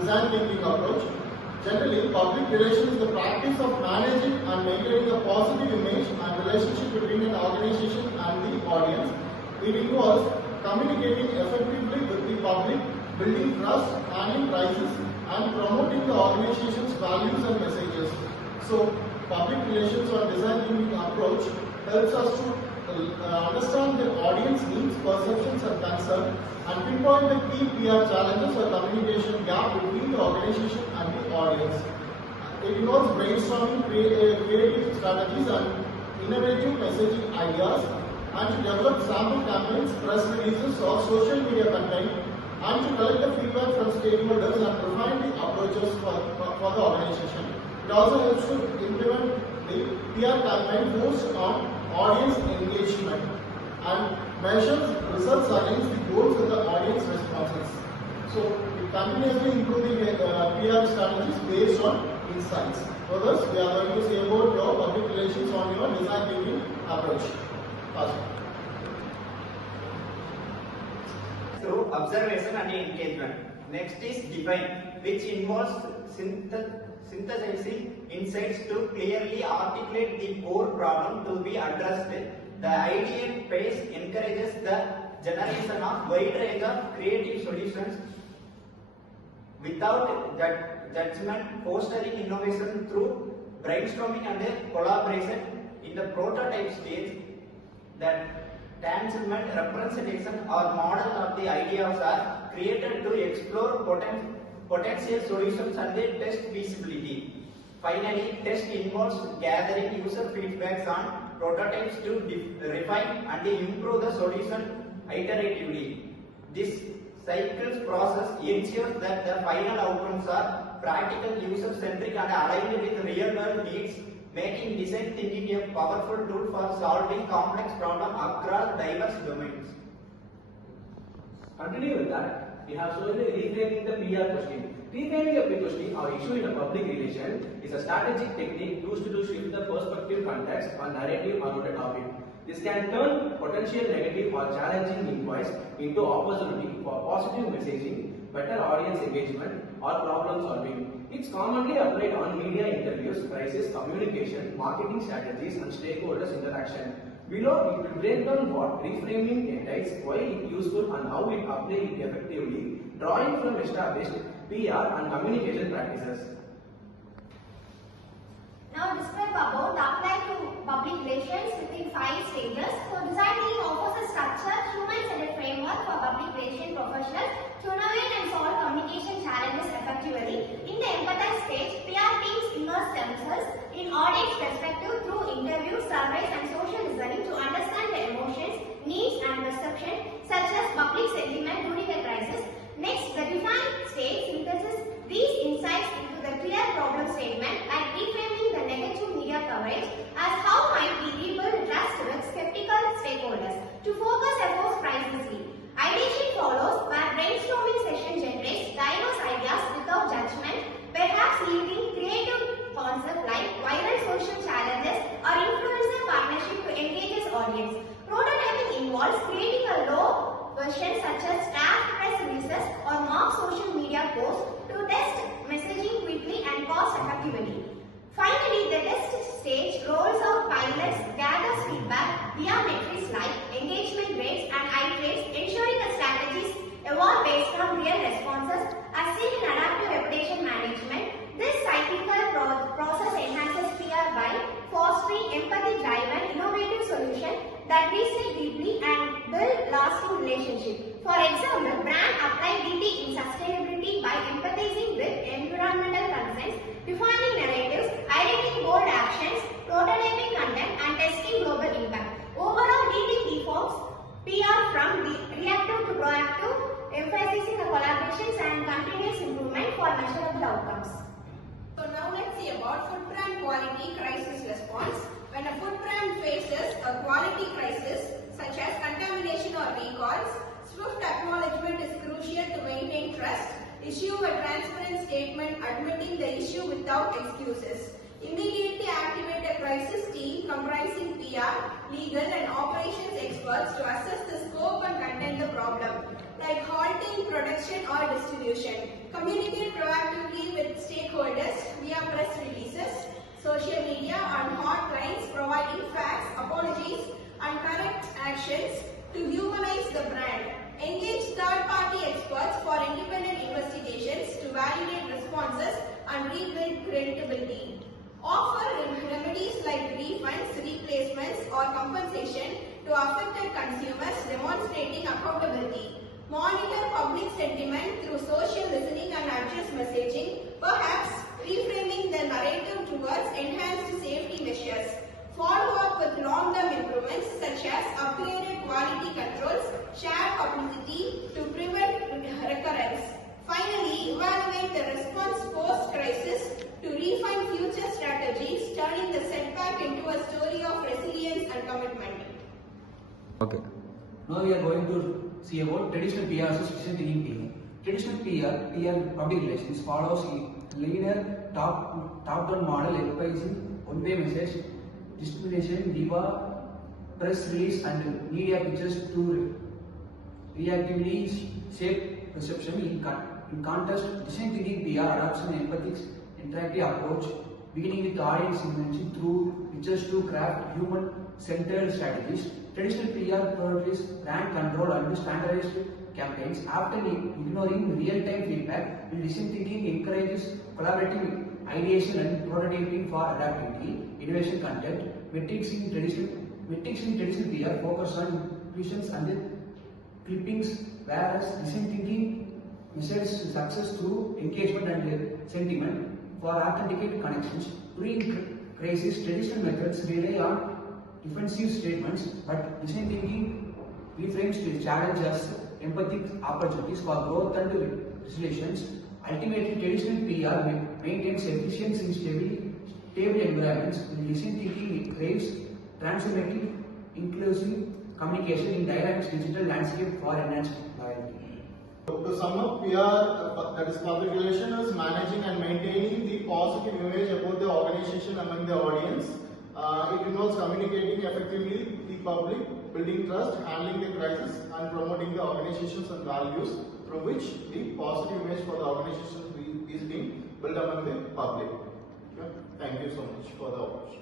design thinking approach. Generally, public relations is the practice of managing and maintaining a positive image and relationship between an organization and the audience. It involves communicating effectively with the public, building trust and in crisis, and promoting the organization's values and messages. So, public relations or design thinking approach helps us to understand the audience needs, perceptions and concerns, and pinpoint the key PR challenges or communication gap between the organization and the audience. It involves brainstorming creative strategies and innovative messaging ideas, and to develop sample campaigns, press releases or social media content, and to collect the feedback from stakeholders and refine the approaches for the organization. It also helps to implement the PR campaign based on audience engagement and measures results against the goals of the audience responses. So, it continuously improves the PR strategies based on insights. For this, we are going to see about your public relations on your design thinking approach. Through observation and engagement. Next is define, which involves synthesizing insights to clearly articulate the core problem to be addressed. The Ideate phase encourages the generation of wide range of creative solutions without judgment, fostering innovation through brainstorming and collaboration. In the prototype stage, that tangible representation or model of the ideas are created to explore potential solutions and test feasibility. Finally, test involves gathering user feedbacks on prototypes to refine and improve the solution iteratively. This cycles process ensures that the final outcomes are practical, user-centric and aligned with real-world needs, making design thinking a powerful tool for solving complex problems across diverse domains. Continuing with that, we have shown reframing the PR question. Reframing a big question or issue in a public relation is a strategic technique used to shift the perspective, context or narrative around a topic. This can turn potential negative or challenging inquiries into opportunity for positive messaging, better audience engagement or problem solving. It's commonly applied on media interviews, crisis communication, marketing strategies and stakeholders interaction. Below, we will break down what reframing entails, why it is useful and how it applies it effectively, drawing from established PR and communication practices. Now describe about the apply to public relations within 5 stages. So design thinking offers a structured, human-centered framework for public relations professionals to innovate and solve communication challenges effectively. In the Empathize stage, PR teams immerse themselves in audience perspective through interviews, surveys and social listening to understand the emotions, needs and perception such as public sentiment during a crisis. Next, the define stage synthesis these insights into the clear problem statement like reframing the negative media coverage as how might we rebuild trust with skeptical stakeholders. To focus efforts precisely, ideation follows where brainstorming session generates diverse ideas without judgment, perhaps yielding creative concepts like viral social challenges or influencer partnership to engage its audience. Prototyping involves creating a low version such as draft press releases or mock social media posts to test messaging quickly and cost effectively. Finally, the test stage rolls out pilots, gathers feedback via metrics like engagement rates and iterates, ensuring the strategies evolve based on real responses as seen in adaptive reputation management. This cyclical process enhances PR by fostering empathy-driven innovative solutions that research deeply and build lasting relationships. For example, brand apply DT in sustainability by empathizing with environmental concerns, defining narratives, highlighting bold actions, prototyping content and testing global impact. Overall, DT reforms PR from reactive to proactive, emphasizing the collaborations and continuous improvement for measurable outcomes. So now let's see about food brand quality crisis response. When a food brand faces a quality crisis such as contamination or recalls, swift acknowledgement is crucial to maintain trust. Issue a transparent statement admitting the issue without excuses. Immediately activate a crisis team comprising PR, legal and operations experts to assess the scope and contain the problem. like halting production or distribution. Communicate proactively with stakeholders via press releases, social media and hotlines providing facts, apologies and correct actions to humanize the brand. Engage third-party experts for independent investigations to validate responses and rebuild credibility. Offer remedies like refunds, replacements or compensation to affected consumers demonstrating accountability. Monitor public sentiment through social listening and adjust messaging, perhaps reframing the narrative towards enhanced safety measures. Follow up with long-term improvements such as upgraded quality controls, share publicity to prevent recurrence. Finally, evaluate the response post-crisis to refine future strategies, turning the setback into a story of resilience and commitment. Okay. Now we are going to see about traditional PR versus decision taking PR. Traditional PR public relations follows a linear top-down model emphasizing one-way message dissemination via press release and media pictures to reactively shape perception. In contrast, decision thinking PR adopts an empathic, interactive approach, beginning with audience intervention through pictures to craft human-centered strategies. Traditional PR priorities brand control and standardized campaigns, often ignoring real-time feedback, while decision thinking encourages collaborative ideation and prototyping for adaptability. Innovation content. Metrics in traditional PR focus on inclusions and clippings, whereas decision thinking measures success through engagement and sentiment for authenticate connections. During crisis, traditional methods rely on defensive statements, but decision thinking reframes to challenge as empathic opportunities for growth and resolutions. Ultimately, traditional PR maintains efficiency in stable environments, while decision thinking craves transformative, inclusive communication in dynamic digital landscape for enhanced loyalty. To sum up, PR, that is public relations, is managing and maintaining the positive image about the organization among the audience. It involves communicating effectively with the public, building trust, handling the crisis, and promoting the organizations and values through which the positive image for the organization is being built among the public. Okay? Thank you so much for the opportunity.